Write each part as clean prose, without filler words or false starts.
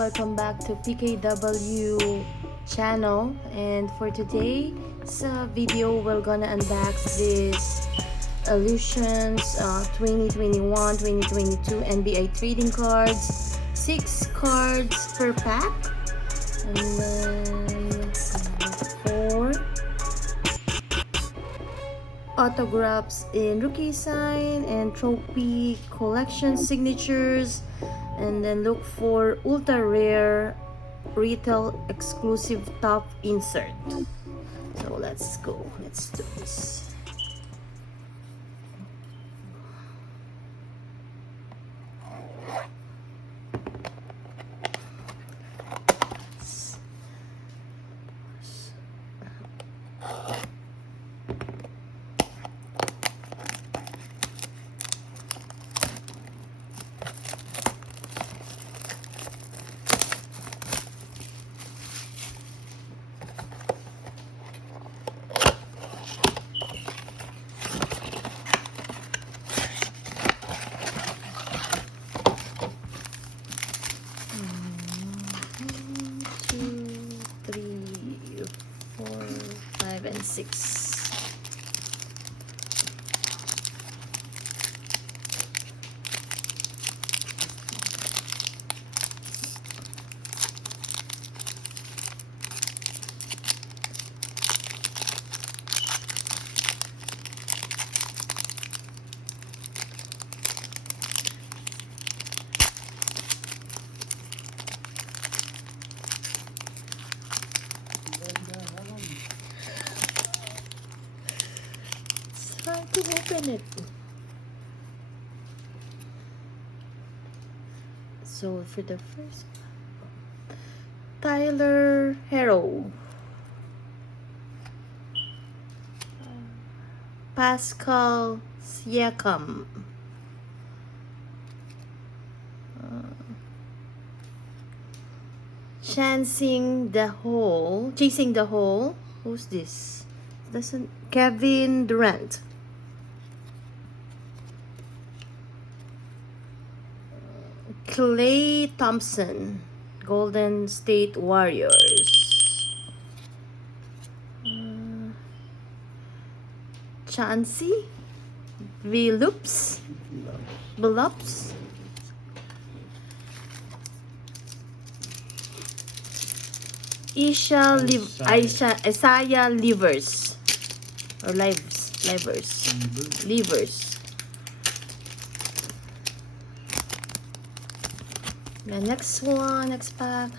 welcome back to PKW channel, and for today's video we're gonna unbox this Illusions 2021-2022 NBA trading cards, 6 cards per pack, and then 4 autographs in rookie sign and trophy collection signatures, and then look for ultra rare retail exclusive top insert. So let's go, let's do this. And 6. Trying to open it. So for the first, Tyler Hero, Pascal Siakam, chasing the hole. Who's this? Kevin Durant. Klay Thompson, Golden State Warriors. Chauncey Billups. Isaiah Livers. The next pack.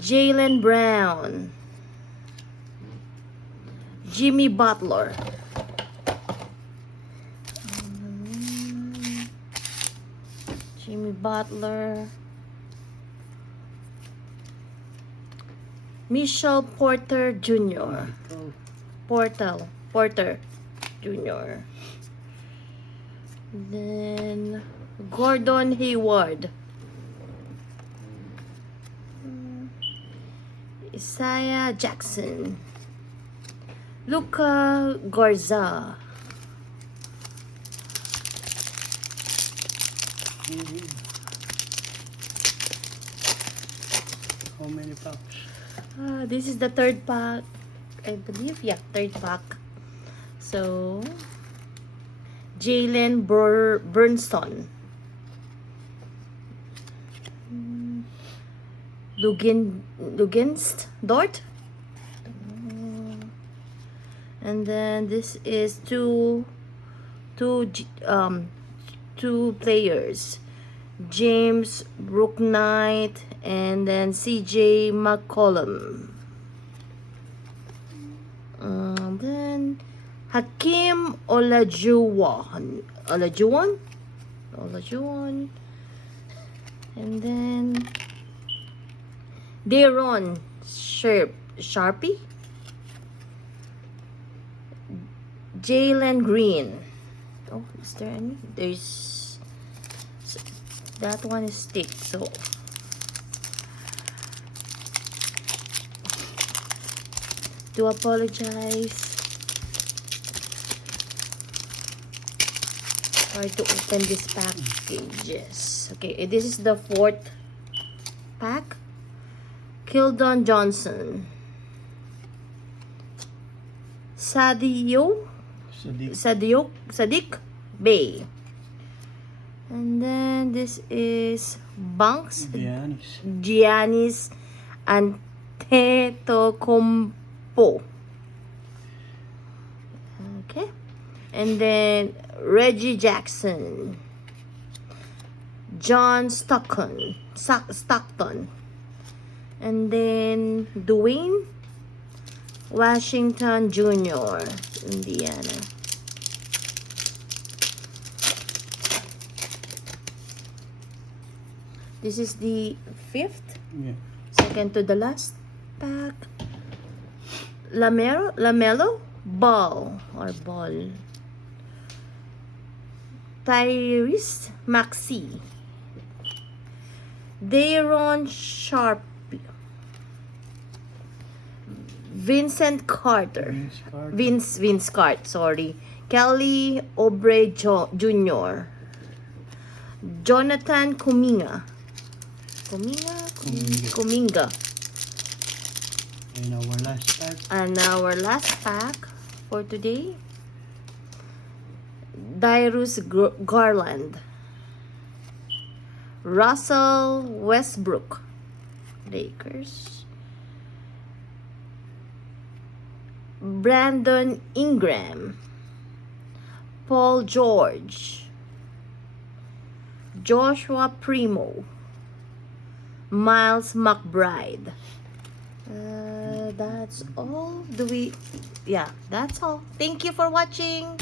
Jaylen Brown, Jimmy Butler, Michael Porter Jr. Porter Jr. Then Gordon Hayward, Isaiah Jackson, Luka Garza, How many packs? This is the third pack, I believe. Yeah, third pack. So Jalen Burnson, Lugenst Dort, and then this is two players, James Brooknight and then CJ McCollum. Then Hakeem Olajuwon, and then Daron Sharpie, Jalen Green. Oh, is there any? There's that one is stick, so do apologize. Try to open this packages. Okay, this is the 4th pack. Kildon Johnson. Sadiq Bey. And then this is Banks Giannis Antetokounmpo. Okay. And then Reggie Jackson. John Stockton. And then Dwayne Washington Jr. Indiana. This is the 5th. Yeah. Second to the last pack. Lamelo Ball. Tyrese Maxey. Daron Sharp. Vincent Carter. Vince Carter, sorry. Kelly Oubre Jr. Jonathan Kuminga. And our last pack for today. Darius Garland. Russell Westbrook. Lakers. Brandon Ingram. Paul George. Joshua Primo. Miles McBride. That's all. Yeah, that's all. Thank you for watching.